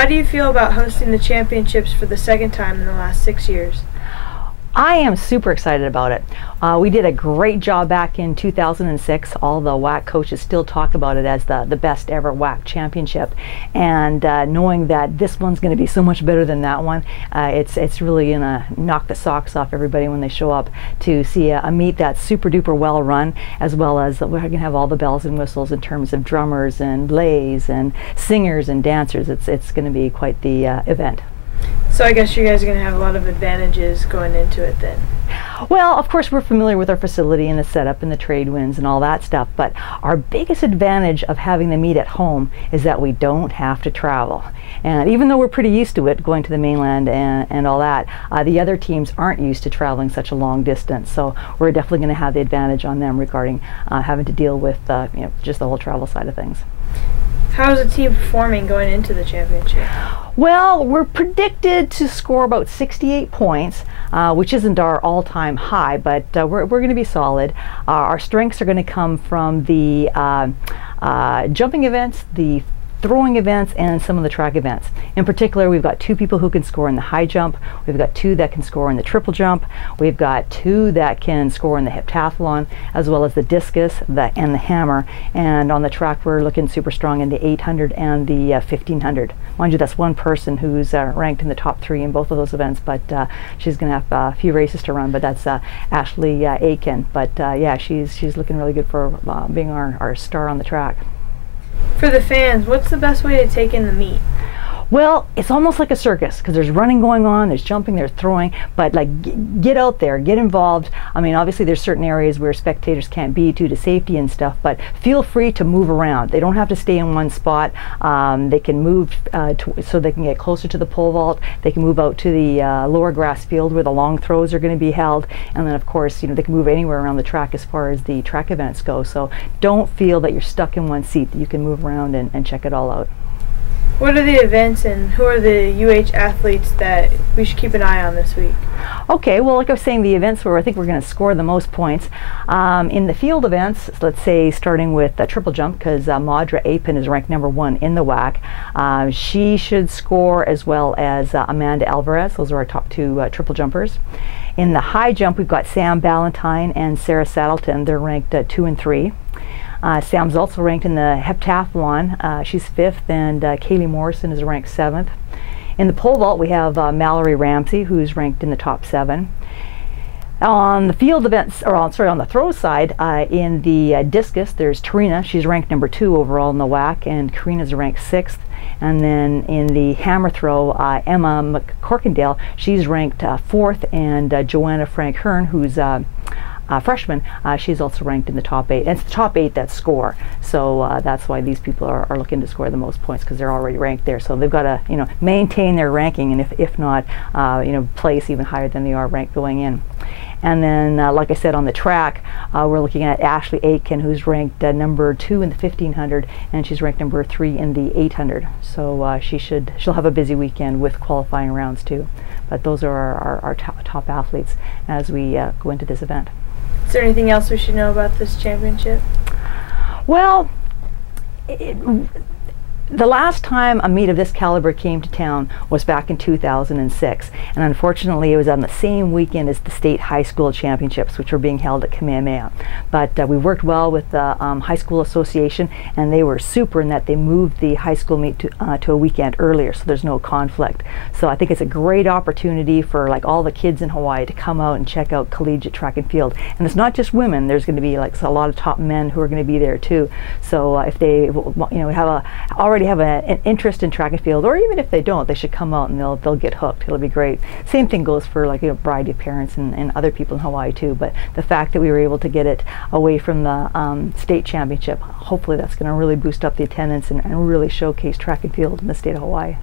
How do you feel about hosting the championships for the second time in the last 6 years? I am super excited about it. We did a great job back in 2006. All the WAC coaches still talk about it as the best ever WAC championship. And knowing that this one's going to be so much better than that one, it's really going to knock the socks off everybody when they show up to see a meet that's super duper well run, as well as we're going to have all the bells and whistles in terms of drummers and lays and singers and dancers. It's going to be quite the event. So I guess you guys are going to have a lot of advantages going into it then. Well, of course we're familiar with our facility and the setup and the trade winds and all that stuff, but our biggest advantage of having the meet at home is that we don't have to travel. And even though we're pretty used to it, going to the mainland and all that, the other teams aren't used to traveling such a long distance, so we're definitely going to have the advantage on them regarding having to deal with just the whole travel side of things. How is the team performing going into the championship? Well, we're predicted to score about 68 points, which isn't our all-time high, but we're going to be solid. Our strengths are going to come from the jumping events, the throwing events, and some of the track events. In particular, we've got 2 people who can score in the high jump, we've got 2 that can score in the triple jump, we've got 2 that can score in the heptathlon, as well as the discus and the hammer. And on the track we're looking super strong in the 800 and the 1500. Mind you, that's one person who's ranked in the top 3 in both of those events, but she's going to have a few races to run, but that's Ashley Aiken. But yeah, she's looking really good for being our star on the track. For the fans, what's the best way to take in the meet? Well, it's almost like a circus because there's running going on, there's jumping, there's throwing, but like get out there, get involved. I mean, obviously there's certain areas where spectators can't be due to safety and stuff, but feel free to move around. They don't have to stay in one spot. They can move so they can get closer to the pole vault. They can move out to the lower grass field where the long throws are going to be held, and then of course they can move anywhere around the track as far as the track events go. So don't feel that you're stuck in one seat, that you can move around and check it all out. What are the events and who are the UH athletes that we should keep an eye on this week? Okay, well, like I was saying, the events where I think we're going to score the most points. In the field events, let's say starting with triple jump, because Maudra Apin is ranked #1 in the WAC. She should score, as well as Amanda Alvarez. Those are our top 2 triple jumpers. In the high jump, we've got Sam Ballantyne and Sarah Saddleton. They're ranked 2 and 3. Sam's also ranked in the heptathlon. She's 5th, and Kaylee Morrison is ranked 7th. In the pole vault, we have Mallory Ramsey, who's ranked in the top 7. On the field events, or sorry, on the throw side, in the discus, there's Tarina. She's ranked #2 overall in the WAC, and Karina's ranked 6th. And then in the hammer throw, Emma McCorkindale, she's ranked 4th, and Joanna Frank Hearn, who's freshman, she's also ranked in the top 8. And it's the top 8 that score, so that's why these people are looking to score the most points, because they're already ranked there. So they've got to maintain their ranking, and if not, place even higher than they are ranked going in. And then, like I said, on the track, we're looking at Ashley Aiken, who's ranked #2 in the 1500, and she's ranked #3 in the 800. So she'll have a busy weekend with qualifying rounds too. But those are our top athletes as we go into this event. Is there anything else we should know about this championship? Well, the last time a meet of this caliber came to town was back in 2006, and unfortunately it was on the same weekend as the state high school championships, which were being held at Kamehameha. But we worked well with the high school association, and they were super in that they moved the high school meet to a weekend earlier, so there's no conflict. So I think it's a great opportunity for all the kids in Hawaii to come out and check out collegiate track and field. And it's not just women. There's going to be a lot of top men who are going to be there too. So if they already have an interest in track and field, or even if they don't, they should come out and they'll get hooked. It'll be great. Same thing goes for a variety of parents and other people in Hawaii too. But the fact that we were able to get it away from the state championship, hopefully that's going to really boost up the attendance and really showcase track and field in the state of Hawaii.